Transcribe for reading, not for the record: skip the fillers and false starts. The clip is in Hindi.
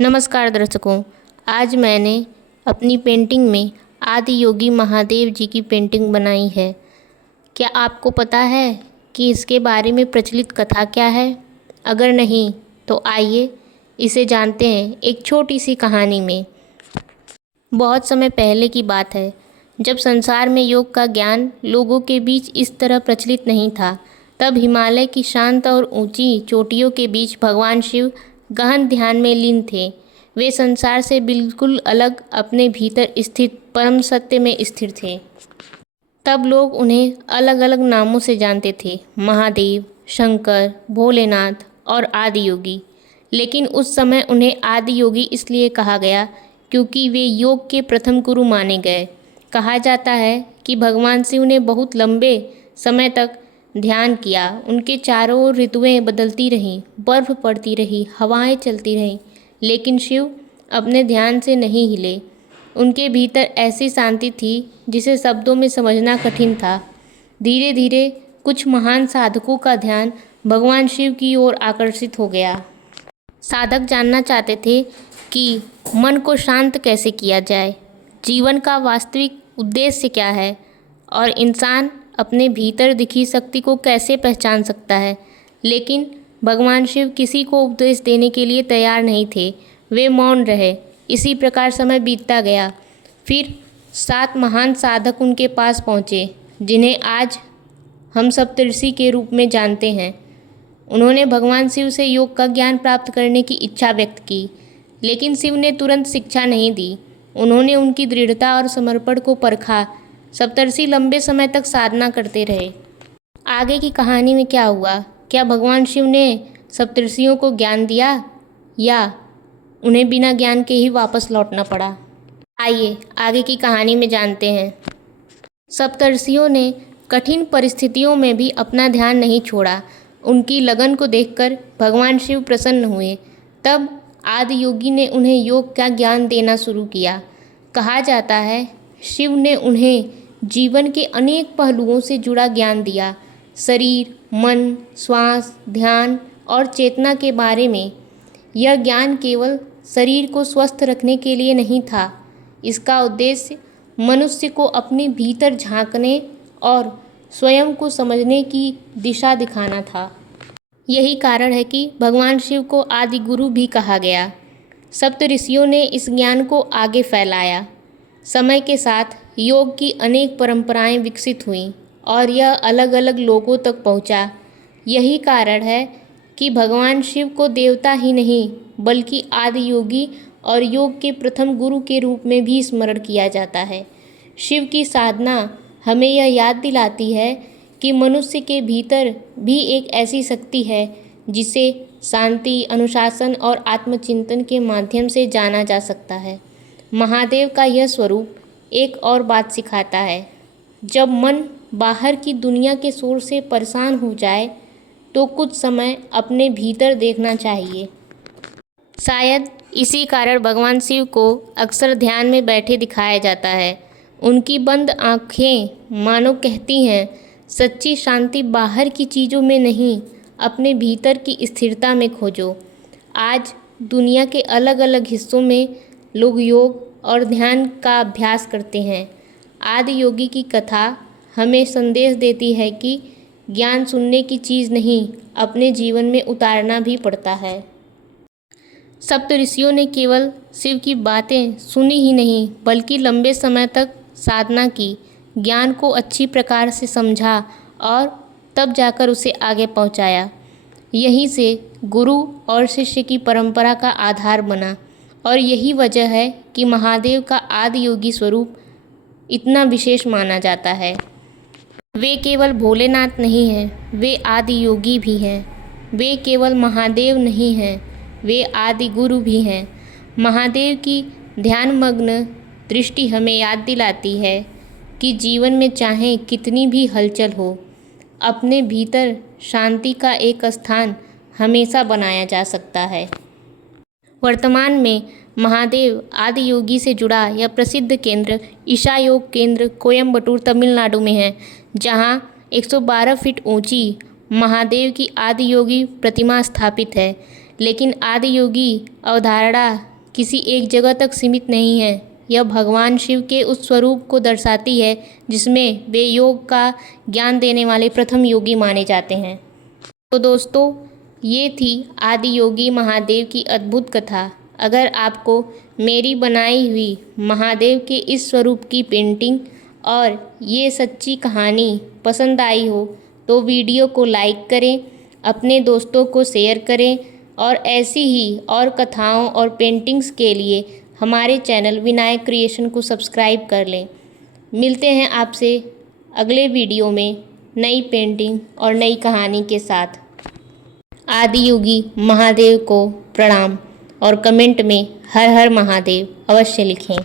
नमस्कार दर्शकों। आज मैंने अपनी पेंटिंग में आदि योगी महादेव जी की पेंटिंग बनाई है। क्या आपको पता है कि इसके बारे में प्रचलित कथा क्या है? अगर नहीं तो आइए इसे जानते हैं एक छोटी सी कहानी में। बहुत समय पहले की बात है, जब संसार में योग का ज्ञान लोगों के बीच इस तरह प्रचलित नहीं था। तब हिमालय की शांत और ऊंची चोटियों के बीच भगवान शिव गहन ध्यान में लीन थे। वे संसार से बिल्कुल अलग अपने भीतर स्थित परम सत्य में स्थिर थे। तब लोग उन्हें अलग अलग नामों से जानते थे, महादेव, शंकर, भोलेनाथ और आदि योगी। लेकिन उस समय उन्हें आदि योगी इसलिए कहा गया क्योंकि वे योग के प्रथम गुरु माने गए। कहा जाता है कि भगवान शिव ने बहुत लंबे समय तक ध्यान किया। उनके चारों ओर ऋतुएं बदलती रहीं, बर्फ पड़ती रही, हवाएं चलती रहीं, लेकिन शिव अपने ध्यान से नहीं हिले। उनके भीतर ऐसी शांति थी जिसे शब्दों में समझना कठिन था। धीरे धीरे कुछ महान साधकों का ध्यान भगवान शिव की ओर आकर्षित हो गया। साधक जानना चाहते थे कि मन को शांत कैसे किया जाए, जीवन का वास्तविक उद्देश्य क्या है और इंसान अपने भीतर दिखी शक्ति को कैसे पहचान सकता है। लेकिन भगवान शिव किसी को उपदेश देने के लिए तैयार नहीं थे। वे मौन रहे। इसी प्रकार समय बीतता गया। फिर 7 महान साधक उनके पास पहुँचे, जिन्हें आज हम सप्तऋषि के रूप में जानते हैं। उन्होंने भगवान शिव से योग का ज्ञान प्राप्त करने की इच्छा व्यक्त की, लेकिन शिव ने तुरंत शिक्षा नहीं दी। उन्होंने उनकी दृढ़ता और समर्पण को परखा। सप्तऋषि लंबे समय तक साधना करते रहे। आगे की कहानी में क्या हुआ? क्या भगवान शिव ने सप्तऋषियों को ज्ञान दिया या उन्हें बिना ज्ञान के ही वापस लौटना पड़ा? आइए आगे की कहानी में जानते हैं। सप्तऋषियों ने कठिन परिस्थितियों में भी अपना ध्यान नहीं छोड़ा। उनकी लगन को देखकर भगवान शिव प्रसन्न हुए। तब आदि योगी ने उन्हें योग का ज्ञान देना शुरू किया। कहा जाता है, शिव ने उन्हें जीवन के अनेक पहलुओं से जुड़ा ज्ञान दिया। शरीर, मन, श्वास, ध्यान और चेतना के बारे में। यह ज्ञान केवल शरीर को स्वस्थ रखने के लिए नहीं था। इसका उद्देश्य मनुष्य को अपने भीतर झांकने और स्वयं को समझने की दिशा दिखाना था। यही कारण है कि भगवान शिव को आदि गुरु भी कहा गया। सप्तऋषियों ने इस ज्ञान को आगे फैलाया। समय के साथ योग की अनेक परंपराएं विकसित हुईं और यह अलग अलग लोगों तक पहुंचा। यही कारण है कि भगवान शिव को देवता ही नहीं बल्कि आदि योगी और योग के प्रथम गुरु के रूप में भी स्मरण किया जाता है। शिव की साधना हमें यह याद दिलाती है कि मनुष्य के भीतर भी एक ऐसी शक्ति है जिसे शांति, अनुशासन और आत्मचिंतन के माध्यम से जाना जा सकता है। महादेव का यह स्वरूप एक और बात सिखाता है, जब मन बाहर की दुनिया के शोर से परेशान हो जाए तो कुछ समय अपने भीतर देखना चाहिए। शायद इसी कारण भगवान शिव को अक्सर ध्यान में बैठे दिखाया जाता है। उनकी बंद आँखें मानो कहती हैं, सच्ची शांति बाहर की चीज़ों में नहीं, अपने भीतर की स्थिरता में खोजो। आज दुनिया के अलग अलग हिस्सों में लोग योग और ध्यान का अभ्यास करते हैं। आदि योगी की कथा हमें संदेश देती है कि ज्ञान सुनने की चीज़ नहीं, अपने जीवन में उतारना भी पड़ता है। सप्तऋषियों ने केवल शिव की बातें सुनी ही नहीं बल्कि लंबे समय तक साधना की, ज्ञान को अच्छी प्रकार से समझा और तब जाकर उसे आगे पहुंचाया। यहीं से गुरु और शिष्य की परंपरा का आधार बना और यही वजह है कि महादेव का आदि योगी स्वरूप इतना विशेष माना जाता है। वे केवल भोलेनाथ नहीं हैं, वे आदि योगी भी हैं। वे केवल महादेव नहीं हैं, वे आदि गुरु भी हैं। महादेव की ध्यानमग्न दृष्टि हमें याद दिलाती है कि जीवन में चाहे कितनी भी हलचल हो, अपने भीतर शांति का एक स्थान हमेशा बनाया जा सकता है। वर्तमान में महादेव आदि योगी से जुड़ा यह प्रसिद्ध केंद्र ईशा योग केंद्र कोयम्बटूर तमिलनाडु में है, जहां 112 फीट ऊंची महादेव की आदि योगी प्रतिमा स्थापित है। लेकिन आदि योगी अवधारणा किसी एक जगह तक सीमित नहीं है। यह भगवान शिव के उस स्वरूप को दर्शाती है जिसमें वे योग का ज्ञान देने वाले प्रथम योगी माने जाते हैं। तो दोस्तों, ये थी आदि योगी महादेव की अद्भुत कथा। अगर आपको मेरी बनाई हुई महादेव के इस स्वरूप की पेंटिंग और ये सच्ची कहानी पसंद आई हो तो वीडियो को लाइक करें, अपने दोस्तों को शेयर करें और ऐसी ही और कथाओं और पेंटिंग्स के लिए हमारे चैनल विनायक क्रिएशन को सब्सक्राइब कर लें। मिलते हैं आपसे अगले वीडियो में नई पेंटिंग और नई कहानी के साथ। आदि योगी महादेव को प्रणाम और कमेंट में हर हर महादेव अवश्य लिखें।